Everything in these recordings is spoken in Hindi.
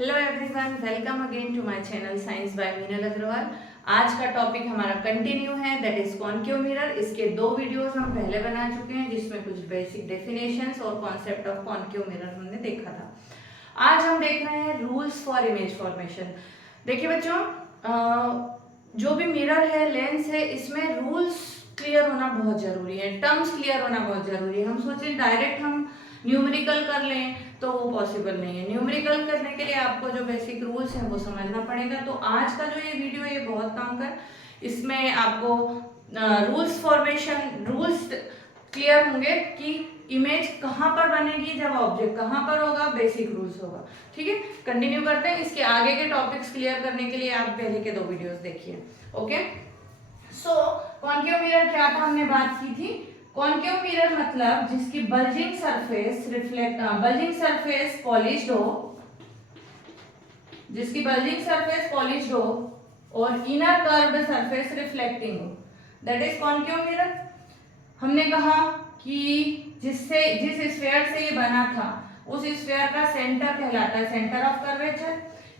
Hello everyone, welcome again to my channel science by Meenal Agarwal. आज का टॉपिक हमारा कंटिन्यू है, दैट इज कॉनकेव मिरर। इसके दो वीडियोस हम पहले बना चुके हैं जिसमें कुछ बेसिक डेफिनेशंस और कॉन्सेप्ट ऑफ कॉनकेव मिरर हमने देखा था। आज हम देख रहे हैं रूल्स फॉर इमेज फॉर्मेशन। देखिए बच्चों, जो भी मिरर है, लेंस है, इसमें रूल्स क्लियर होना बहुत जरूरी है, टर्म्स क्लियर होना बहुत जरूरी है। हम सोचें डायरेक्ट हम न्यूमेरिकल कर लें तो वो पॉसिबल नहीं है। न्यूमेरिकल करने के लिए आपको जो बेसिक रूल्स हैं वो समझना पड़ेगा। तो आज का जो ये वीडियो है ये बहुत काम का, इसमें आपको रूल्स फॉर्मेशन, रूल्स क्लियर होंगे कि इमेज कहाँ पर बनेगी, जब ऑब्जेक्ट कहाँ पर होगा, बेसिक रूल्स होगा। ठीक है, कंटिन्यू करते हैं। इसके आगे के टॉपिक्स क्लियर करने के लिए आप पहले के दो वीडियोस देखिए। ओके, सो कॉनकेव मिरर क्या था, हमने बात की थी। कॉनकेव मिरर मतलब जिसकी बल्जिंग सरफेस पॉलिश्ड हो, जिसकी बल्जिंग सरफेस पॉलिश्ड हो और इनर कर्व्ड सरफेस रिफ्लेक्टिंग हो, दैट इज कॉनकेव मिरर। हमने कहा कि जिस स्फीयर से ये बना था उस स्फीयर का सेंटर कहलाता है सेंटर ऑफ कर्वेचर।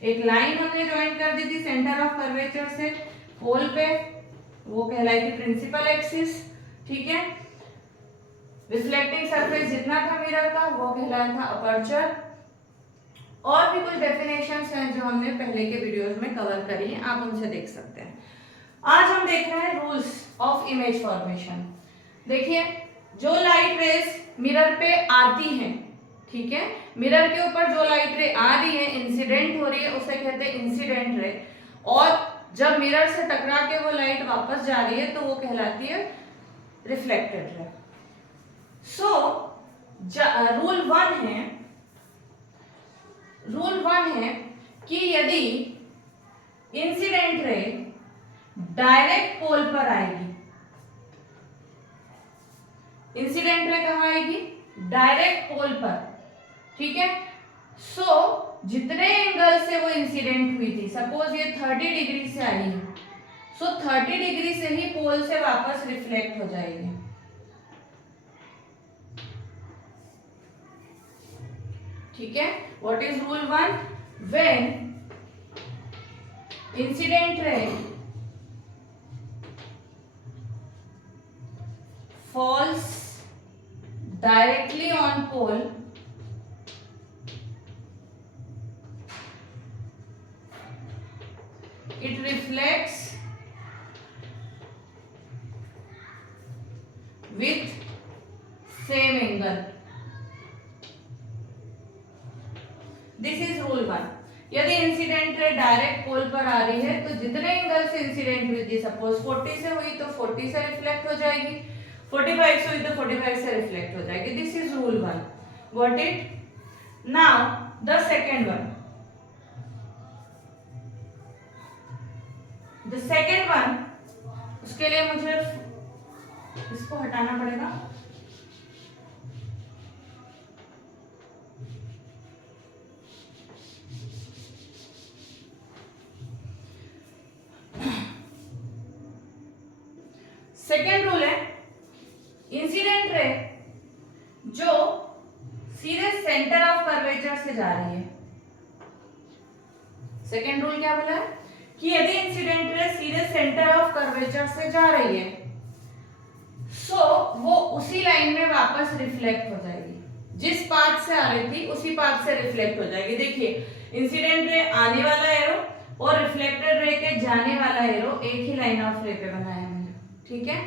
एक लाइन हमने ज्वाइन कर दी थी सेंटर ऑफ कर्वेचर से पोल पे, वो कहलाई थी प्रिंसिपल एक्सिस। ठीक है, रिफ्लेक्टिंग सरफेस जितना था मिरर का वो कहलाया था अपर्चर। और भी कुछ डेफिनेशंस हैं जो हमने पहले के वीडियोस में कवर करी हैं, आप उनसे देख सकते हैं। आज हम देख रहे हैं रूल्स ऑफ इमेज फॉर्मेशन। देखिए, जो लाइट रेस मिरर पे आती है, ठीक है, मिरर के ऊपर जो लाइट रे आ रही है, इंसिडेंट हो रही है, उसे कहते हैं इंसिडेंट रे। और जब मिरर से टकरा के वो लाइट वापस जा रही है तो वो कहलाती है reflected ray. So rule one है कि यदि इंसिडेंट रे डायरेक्ट पोल पर आएगी, इंसिडेंट रे कहाँ आएगी, डायरेक्ट पोल पर, ठीक है। सो जितने एंगल से वो इंसिडेंट हुई थी, सपोज ये 30 डिग्री से आई है, सो 30 डिग्री से ही पोल से वापस रिफ्लेक्ट हो जाएगी। ठीक है, what is rule one, when incident ray falls directly on pole, it reflects with same angle. This is rule one. यदि इंसिडेंट रे डायरेक्ट पोल पर आ रही है तो जितने एंगल से इंसिडेंट हुई थी, सपोज 40 से हुई तो 40 से रिफ्लेक्ट हो जाएगी, 45 से हुई तो 45 से रिफ्लेक्ट हो जाएगी। This is rule one, got it. Now the second one, उसके लिए मुझे इसको हटाना पड़ेगा। सेकेंड रूल है, इंसिडेंट रे जो सीधे सेंटर ऑफ कर्वेचर से जा रही है। सेकेंड रूल क्या बोला है कि यदि इंसिडेंट रे सीधे सेंटर ऑफ कर्वेचर से जा रही है, सो वो उसी लाइन में वापस रिफ्लेक्ट हो जाएगी, जिस पाथ से आ रही थी उसी पाथ से रिफ्लेक्ट हो जाएगी। देखिए, इंसिडेंट रे आने वाला एरो और रिफ्लेक्टेड रे के जाने वाला एरो एक ही लाइन ऑफ रे पे बनाया है, ठीक है।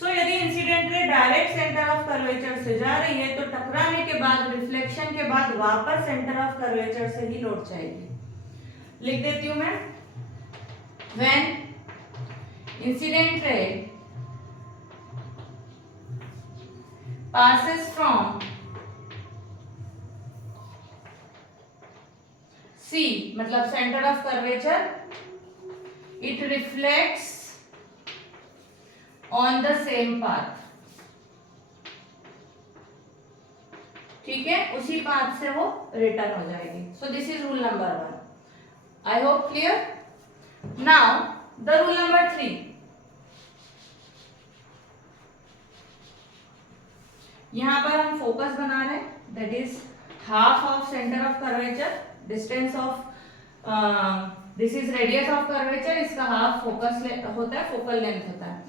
सो यदि incident ray direct centre of curvature से जा रही है तो टकराने के बाद, रिफ्लेक्शन के बाद वापस सेंटर ऑफ कर्वेचर से ही लौट जाएगी। लिख देती हूं मैं, when incident ray passes from C, मतलब centre of curvature, it reflects on the same path, ठीक है, उसी पाथ से वो रिटर्न हो जाएगी। So this is rule number one, I hope clear. Now the rule number three, यहां पर हम फोकस बना रहे हैं, that is half of center of curvature, distance of this is radius of curvature, इसका हाफ फोकस होता है, फोकल लेंथ होता है।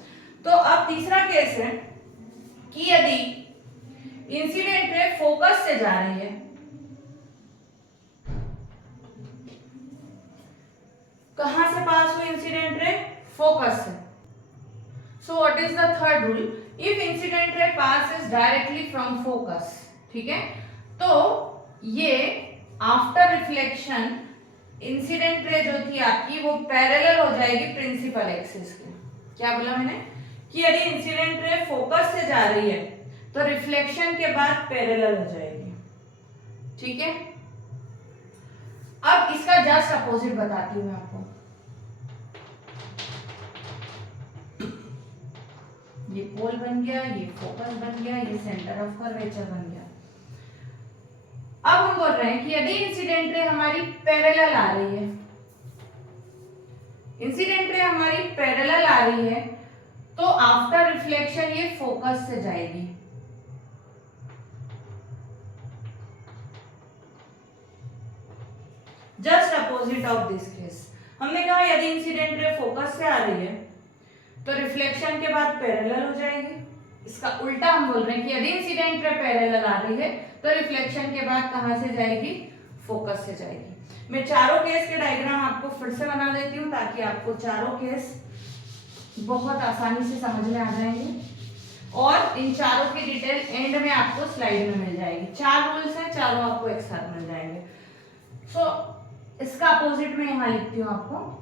तो अब तीसरा केस है कि यदि इंसिडेंट रे फोकस से जा रही है, कहां से पास हुई इंसिडेंट रे? फोकस से। So what is the third rule? If incident ray passes directly from focus, ठीक है, तो ये आफ्टर रिफ्लेक्शन इंसिडेंट रे जो थी आपकी वो पैरेलल हो जाएगी प्रिंसिपल एक्सिस के। क्या बोला मैंने? कि यदि इंसिडेंट रे फोकस से जा रही है तो रिफ्लेक्शन के बाद पैरेलल हो जाएगी, ठीक है। अब इसका जस्ट अपोजिट बताती हूं मैं आपको। ये पोल बन गया, ये फोकस बन गया, ये सेंटर ऑफ कर्वेचर बन गया। अब हम बोल रहे हैं कि यदि इंसिडेंट रे हमारी पैरेलल आ रही है, इंसिडेंट रे हमारी पैरेलल आ रही है, तो आफ्टर रिफ्लेक्शन ये फोकस से जाएगी। Just opposite of this case, हमने कहा यदि इंसिडेंट रे फोकस से आ रही है तो रिफ्लेक्शन के बाद पैरेलल हो जाएगी। इसका उल्टा हम बोल रहे हैं कि यदि इंसिडेंट रे पैरेलल आ रही है तो रिफ्लेक्शन के बाद कहां से जाएगी? फोकस से जाएगी। मैं चारों केस के डायग्राम आपको फिर से बना देती हूँ ताकि आपको चारों केस बहुत आसानी से समझ में आ जाएंगे, और इन चारों की डिटेल एंड में आपको स्लाइड में मिल जाएगी। 4 रूल्स हैं, चारों आपको एक साथ मिल जाएंगे। सो इसका अपोजिट में यहां लिखती हूं आपको।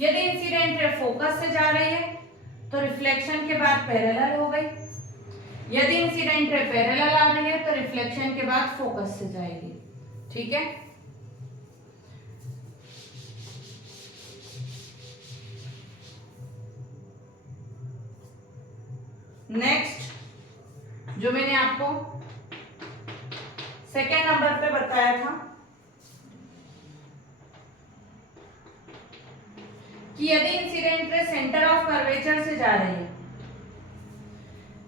यदि इंसिडेंट रे फोकस से जा रही है तो रिफ्लेक्शन के बाद पैरेलल हो गई। यदि इंसिडेंट रे पैरेलल आ रही है तो रिफ्लेक्शन के बाद फोकस से जाएगी, ठीक है। नेक्स्ट जो मैंने आपको सेकेंड नंबर पे बताया था कि यदि incident ray centre of curvature से जा रही है,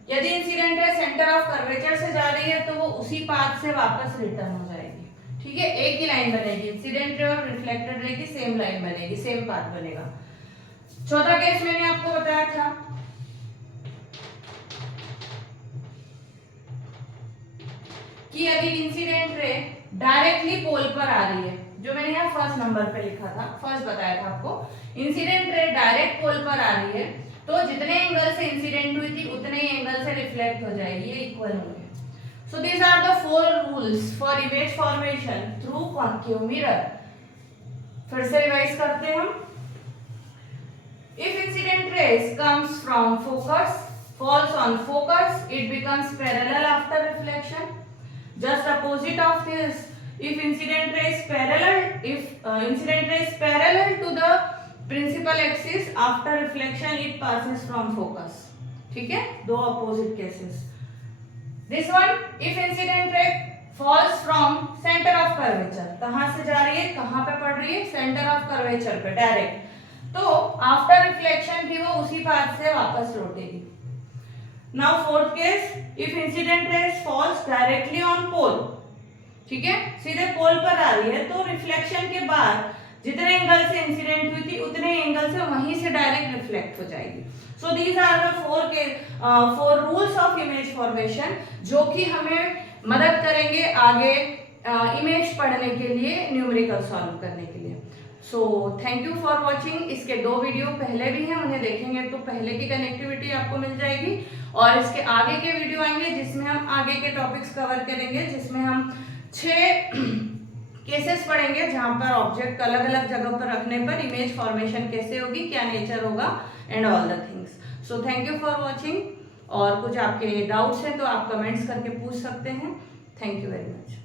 यदि incident ray centre of curvature से जा रही है तो वो उसी पाथ से वापस रिटर्न हो जाएगी, ठीक है। एक ही लाइन बनेगी, इंसिडेंट रे और रिफ्लेक्टेड रे की सेम लाइन बनेगी, सेम पाथ बनेगा। चौथा केस मैंने आपको बताया था कि यदि इंसिडेंट रे डायरेक्टली पोल पर आ रही है, जो मैंने यहाँ फर्स्ट नंबर पे लिखा था, फर्स्ट बताया था आपको, इंसिडेंट रे डायरेक्ट पोल पर आ रही है तो जितने एंगल से इंसिडेंट हुई थी उतने ही एंगल से रिफ्लेक्ट हो जाएगी, ये इक्वल होंगे। So these are the 4 rules for image formation through concave mirror. फिर से रिवाइज करते हैं हम। If incident rays comes from focus, falls on focus, it becomes parallel after reflection. Just opposite of this, if incident ray is parallel to the principal axis, after reflection it passes from focus. ठीक है, दो opposite cases. This one, if incident ray falls from center of curvature, कहाँ से जा रही है, कहाँ पे पड़ रही है, center of curvature पे डायरेक्ट, तो आफ्टर रिफ्लेक्शन भी वो उसी पाथ से वापस लौटेगी। Now fourth case, if incident ray falls directly on pole, ठीक है, सीधे पोल पर आ रही है तो रिफ्लेक्शन के बाद जितने एंगल से इंसिडेंट हुई थी उतने एंगल से वहीं से डायरेक्ट रिफ्लेक्ट हो जाएगी। So these are the 4 rules of image formation जो कि हमें मदद करेंगे आगे इमेज पढ़ने के लिए, न्यूमेरिकल सॉल्व करने के लिए। So thank you for watching. इसके 2 वीडियो पहले भी हैं, उन्हें देखेंगे तो पहले की कनेक्टिविटी आपको मिल जाएगी, और इसके आगे के वीडियो आएंगे जिसमें हम आगे के टॉपिक्स कवर करेंगे, जिसमें हम 6 केसेस पढ़ेंगे जहां पर ऑब्जेक्ट अलग अलग जगह पर रखने पर इमेज फॉर्मेशन कैसे होगी, क्या नेचर होगा and all the things. So thank you for watching, और कुछ आपके डाउट्स हैं तो आप कमेंट्स करके पूछ सकते हैं। Thank you very much.